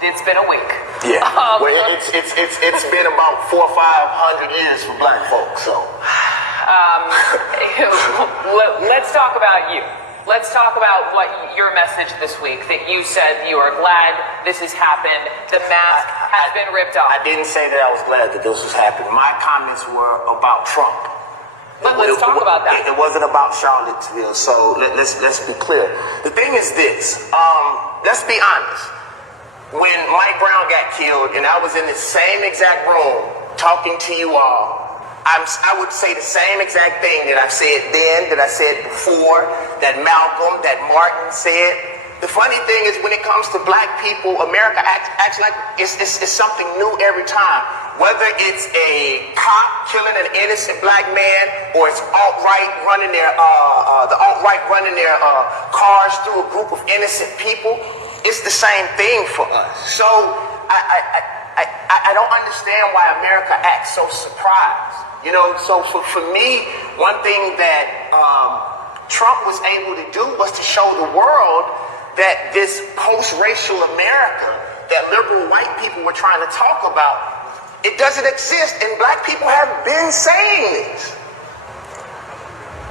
It's been a week. Yeah. Well, it's been about 400 or 500 years for black folks. So. Let's talk about you. Let's talk about what your message this week, that you said you are glad this has happened. The mask has been ripped off. I didn't say that I was glad that this was happening. My comments were about Trump. But let's talk about that. It wasn't about Charlottesville, so let's be clear. The thing is this, let's be honest. When Mike Brown got killed and I was in the same exact room talking to you all, I would say the same exact thing that I said then, that I said before, that Malcolm, that Martin said. The funny thing is when it comes to black people, America acts like it's something new every time. Whether it's a cop killing an innocent black man or it's alt-right running their cars through a group of innocent people, it's the same thing for us. So I don't understand why America acts so surprised. You know, so for me, one thing that Trump was able to do was to show the world that this post-racial America that liberal white people were trying to talk about, it doesn't exist, and black people have been saying this.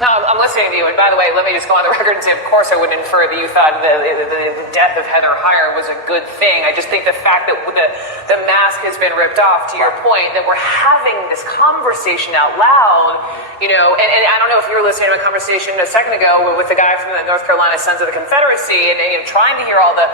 No, I'm listening to you, and by the way, let me just go on the record and say, of course I would infer that you thought the death of Heather Heyer was a good thing. I just think the fact that the mask has been ripped off, to your point, that we're having this conversation out loud, you know, and I don't know if you were listening to a conversation a second ago with the guy from the North Carolina Sons of the Confederacy, and you know, trying to hear all the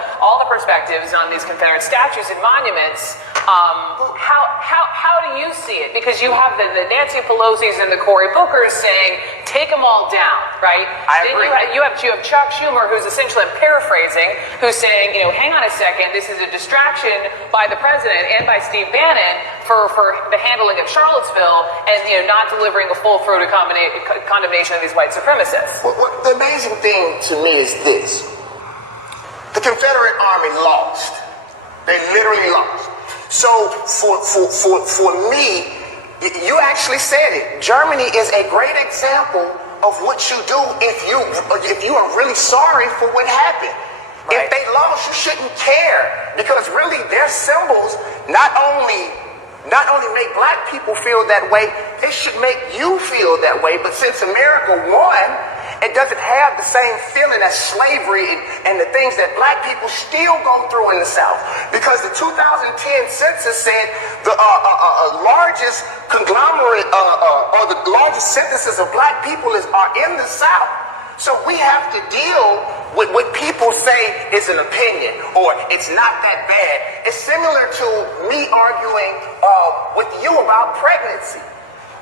perspectives on these Confederate statues and monuments. How do you see it? Because you have the Nancy Pelosi's and the Cory Bookers saying, take them all down, right? I agree. You have Chuck Schumer, who's essentially, I'm paraphrasing, who's saying, you know, hang on a second, this is a distraction by the president and by Steve Bannon for the handling of Charlottesville, and you know, not delivering a full-throated condemnation of these white supremacists. Well, the amazing thing to me is this: the Confederate Army lost. They literally lost. So for me, you actually said it. Germany is a great example of what you do if you are really sorry for what happened. Right. If they lost, you shouldn't care, because really their symbols not only make black people feel that way, they should make you feel that way. But since America won, it doesn't have the same feeling as slavery and the things that black people still go through in the South. Because the 2010 census said the largest conglomerate or the largest censuses of black people are in the South. So we have to deal with what people say is an opinion or it's not that bad. It's similar to me arguing with you about pregnancy.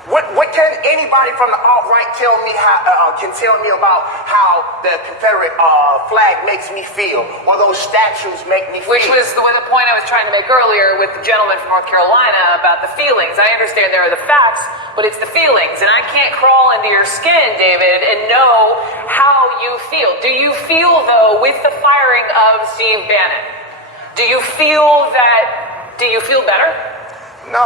What can anybody from the alt-right tell me about how the Confederate flag makes me feel, or those statues make me feel? Which was the point I was trying to make earlier with the gentleman from North Carolina about the feelings. I understand there are the facts, but it's the feelings, and I can't crawl into your skin, David, and know how you feel. Do you feel, though, with the firing of Steve Bannon, do you feel better? No,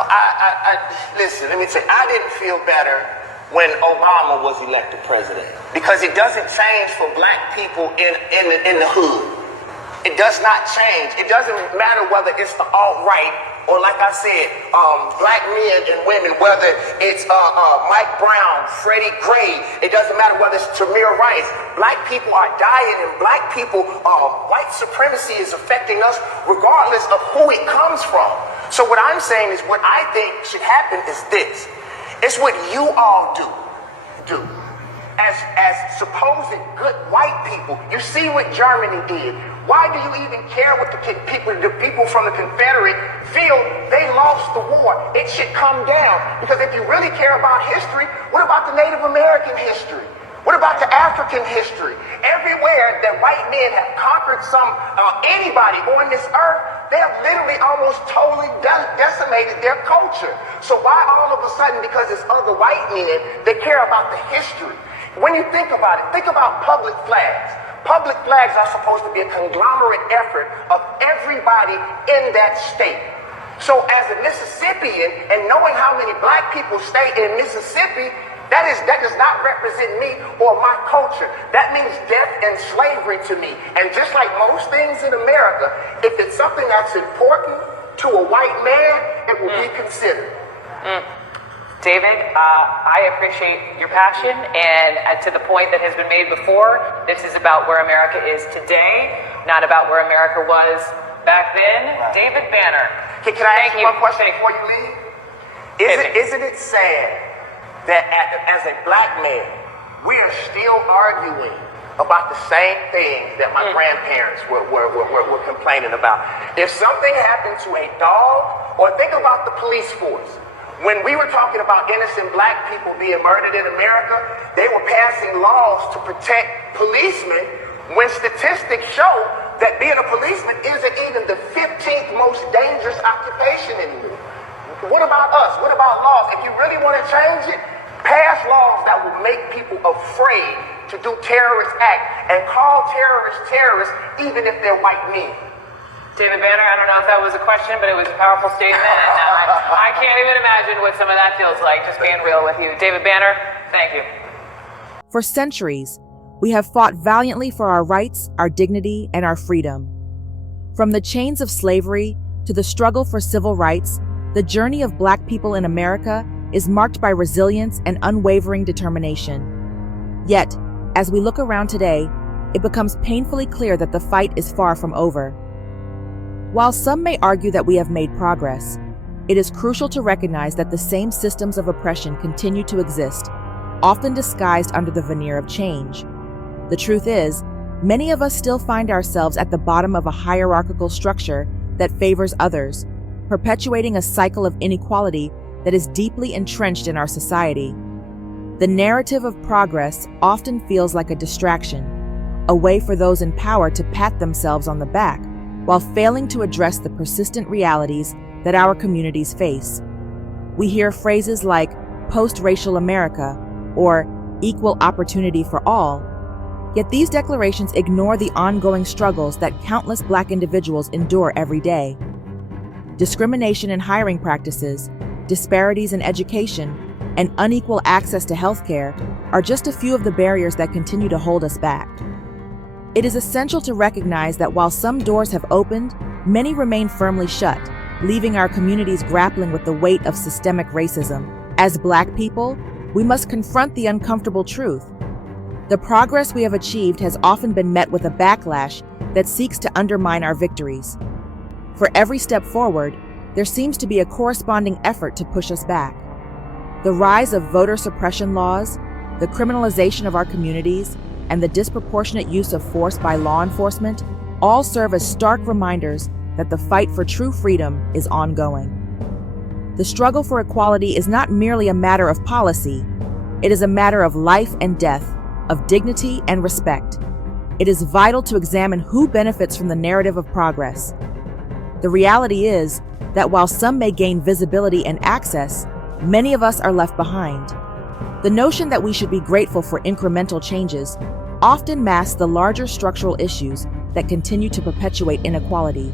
listen, let me tell you, I didn't feel better when Obama was elected president, because it doesn't change for black people in the hood. It does not change. It doesn't matter whether it's the alt-right or, like I said, black men and women, whether it's Mike Brown, Freddie Gray, it doesn't matter whether it's Tamir Rice. Black people are dying, and black people, white supremacy is affecting us regardless of who it comes from. So what I'm saying is, what I think should happen is this. It's what you all do. As supposed good white people. You see what Germany did. Why do you even care what the people from the Confederate feel? They lost the war. It should come down. Because if you really care about history, what about the Native American history? What about the African history? Everywhere that white men have conquered anybody on this earth, they have literally almost totally decimated their culture. So why all of a sudden, because it's other white men, they care about the history? When you think about it, think about public flags. Public flags are supposed to be a conglomerate effort of everybody in that state. So as a Mississippian, and knowing how many black people stay in Mississippi, That does not represent me or my culture. That means death and slavery to me. And just like most things in America, if it's something that's important to a white man, it will be considered. David, I appreciate your passion, and to the point that has been made before, this is about where America is today, not about where America was back then. Right. David Banner. Can I ask you one question before you leave? Isn't it sad that as a black man, we are still arguing about the same things that my grandparents were complaining about? If something happened to a dog, or think about the police force. When we were talking about innocent black people being murdered in America, they were passing laws to protect policemen when statistics show that being a policeman isn't even the 15th most dangerous occupation anymore. What about us? What about laws? If you really want to change it, pass laws that will make people afraid to do terrorist acts and call terrorists even if they're white men. David Banner, I don't know if that was a question, but it was a powerful statement. And I can't even imagine what some of that feels like, just being real with you. David Banner, thank you. For centuries, we have fought valiantly for our rights, our dignity, and our freedom. From the chains of slavery to the struggle for civil rights, the journey of Black people in America is marked by resilience and unwavering determination. Yet, as we look around today, it becomes painfully clear that the fight is far from over. While some may argue that we have made progress, it is crucial to recognize that the same systems of oppression continue to exist, often disguised under the veneer of change. The truth is, many of us still find ourselves at the bottom of a hierarchical structure that favors others, perpetuating a cycle of inequality that is deeply entrenched in our society. The narrative of progress often feels like a distraction, a way for those in power to pat themselves on the back, while failing to address the persistent realities that our communities face. We hear phrases like post-racial America or equal opportunity for all, yet these declarations ignore the ongoing struggles that countless Black individuals endure every day. Discrimination in hiring practices, disparities in education, and unequal access to healthcare are just a few of the barriers that continue to hold us back. It is essential to recognize that while some doors have opened, many remain firmly shut, leaving our communities grappling with the weight of systemic racism. As Black people, we must confront the uncomfortable truth. The progress we have achieved has often been met with a backlash that seeks to undermine our victories. For every step forward, there seems to be a corresponding effort to push us back. The rise of voter suppression laws, the criminalization of our communities, and the disproportionate use of force by law enforcement all serve as stark reminders that the fight for true freedom is ongoing. The struggle for equality is not merely a matter of policy. It is a matter of life and death, of dignity and respect. It is vital to examine who benefits from the narrative of progress. The reality is that while some may gain visibility and access, many of us are left behind. The notion that we should be grateful for incremental changes often masks the larger structural issues that continue to perpetuate inequality.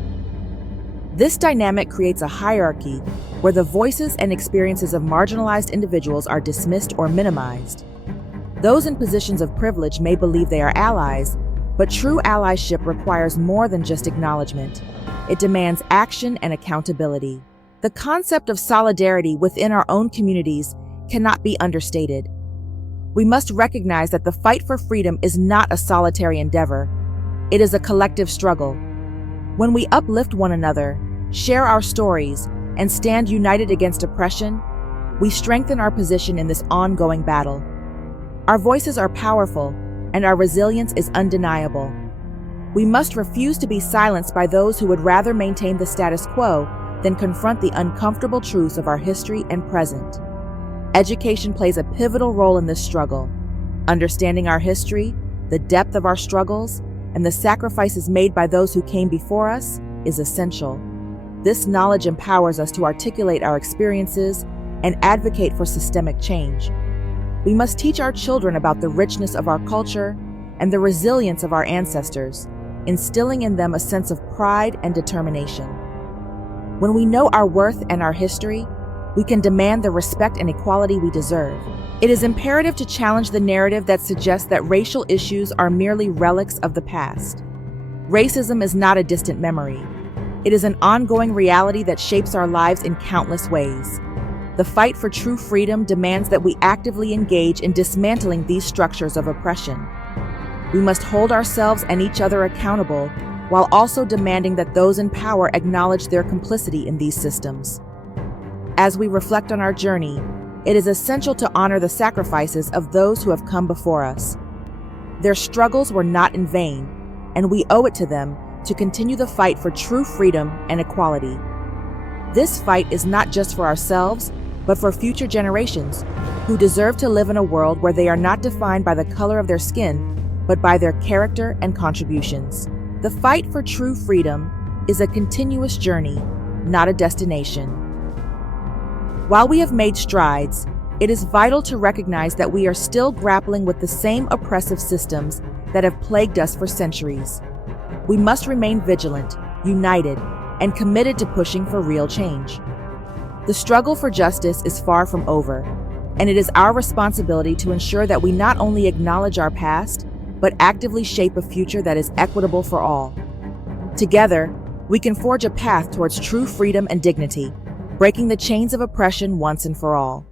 This dynamic creates a hierarchy where the voices and experiences of marginalized individuals are dismissed or minimized. Those in positions of privilege may believe they are allies, but true allyship requires more than just acknowledgement. It demands action and accountability. The concept of solidarity within our own communities cannot be understated. We must recognize that the fight for freedom is not a solitary endeavor. It is a collective struggle. When we uplift one another, share our stories, and stand united against oppression, we strengthen our position in this ongoing battle. Our voices are powerful, and our resilience is undeniable. We must refuse to be silenced by those who would rather maintain the status quo than confront the uncomfortable truths of our history and present. Education plays a pivotal role in this struggle. Understanding our history, the depth of our struggles, and the sacrifices made by those who came before us is essential. This knowledge empowers us to articulate our experiences and advocate for systemic change. We must teach our children about the richness of our culture and the resilience of our ancestors, instilling in them a sense of pride and determination. When we know our worth and our history, we can demand the respect and equality we deserve. It is imperative to challenge the narrative that suggests that racial issues are merely relics of the past. Racism is not a distant memory. It is an ongoing reality that shapes our lives in countless ways. The fight for true freedom demands that we actively engage in dismantling these structures of oppression. We must hold ourselves and each other accountable while also demanding that those in power acknowledge their complicity in these systems. As we reflect on our journey, it is essential to honor the sacrifices of those who have come before us. Their struggles were not in vain, and we owe it to them to continue the fight for true freedom and equality. This fight is not just for ourselves, but for future generations who deserve to live in a world where they are not defined by the color of their skin, but by their character and contributions. The fight for true freedom is a continuous journey, not a destination. While we have made strides, it is vital to recognize that we are still grappling with the same oppressive systems that have plagued us for centuries. We must remain vigilant, united, and committed to pushing for real change. The struggle for justice is far from over, and it is our responsibility to ensure that we not only acknowledge our past, but actively shape a future that is equitable for all. Together, we can forge a path towards true freedom and dignity, breaking the chains of oppression once and for all.